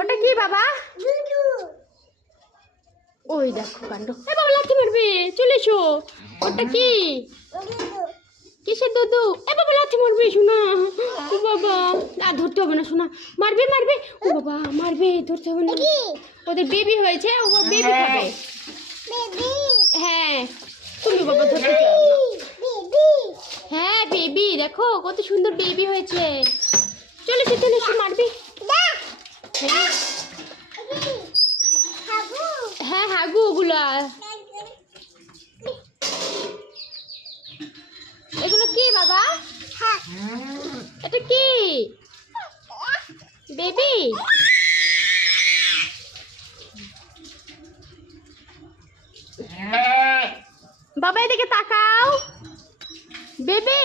ওটা কি বাবা? ওই দেখো কাণ্ড। বাবা লাথি মারবে, চলে এসো। ওটা কি? কিসের দুধু? বাবা লাথি মারবে শোনা। ও বাবা, ধরতে হবে না শোনা। মারবে মারবে। ও বাবা মারবে, ধরতে হবে না। ওদের বেবি হয়েছে, ও বেবি খাবে। হ্যাঁ তুমি বাবা ধরতে চাও না। হ্যাঁ বেবি, দেখো কত সুন্দর বেবি হয়েছে। চলে এসো চলে এসো, মারবি। হ্যাঁ হাগু ওগুলা। এগুলো কি বাবা? এটা কি বেবি? বাবা এদিকে তাকাও। বেবি